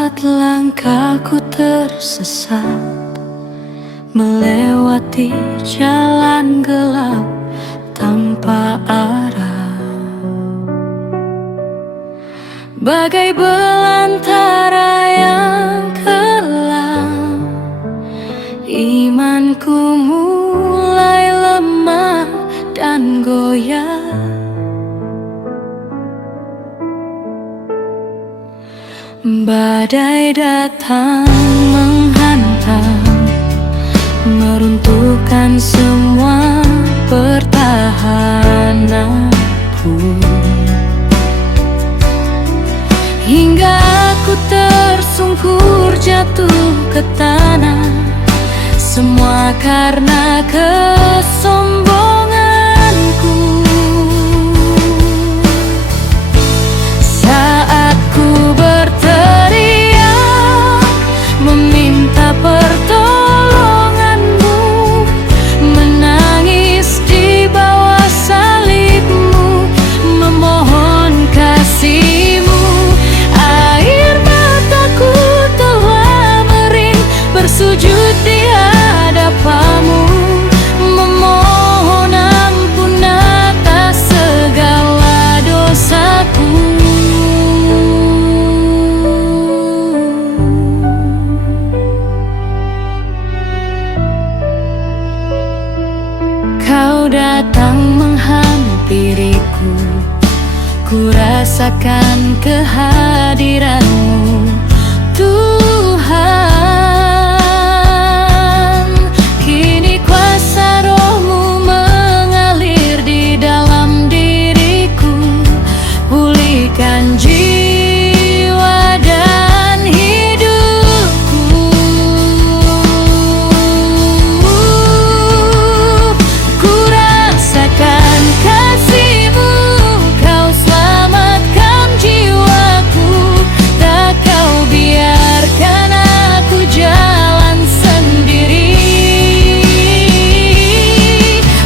Saat langkahku tersesat melewati jalan gelap tanpa arah, bagai belantara yang kelam, imanku mulai lemah dan goyah. Badai datang menghantam, meruntuhkan semua pertahananku, hingga aku tersungkur jatuh ke tanah. Semua karena kesombonganku. Saat ku berteriak meminta pertolonganmu, menangis di bawah salibmu, memohon kasihmu, air mataku telah mering bersujud di hadapanmu, memohon ampun atas segala dosaku. Kau datang menghampiriku, ku rasakan kehadiranmu, Tuhan. Kini kuasa Roh-Mu mengalir di dalam diriku, pulihkan jiwa dan hidupku. Ku rasakan kasih-Mu, Kau selamatkan jiwaku. Tak Kau biarkan aku jalan sendiri,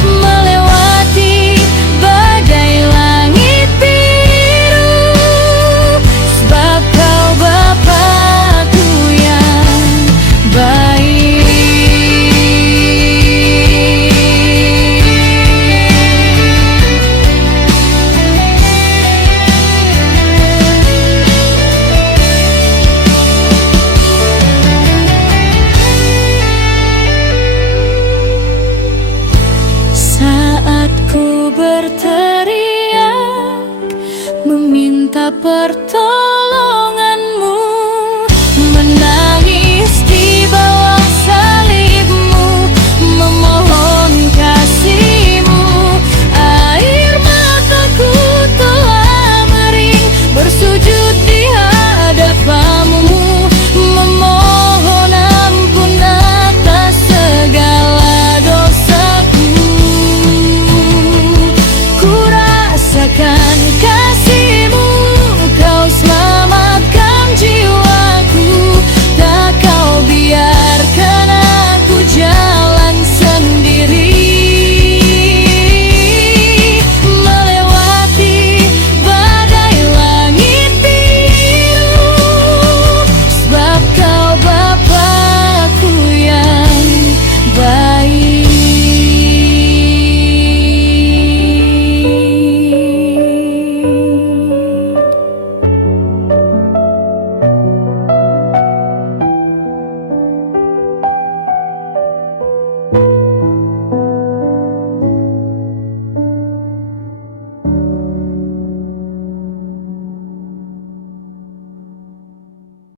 melewati badai langit biru, sebab Kau Bapa-Ku yang baik. Saat ku berteriak meminta pertolongan,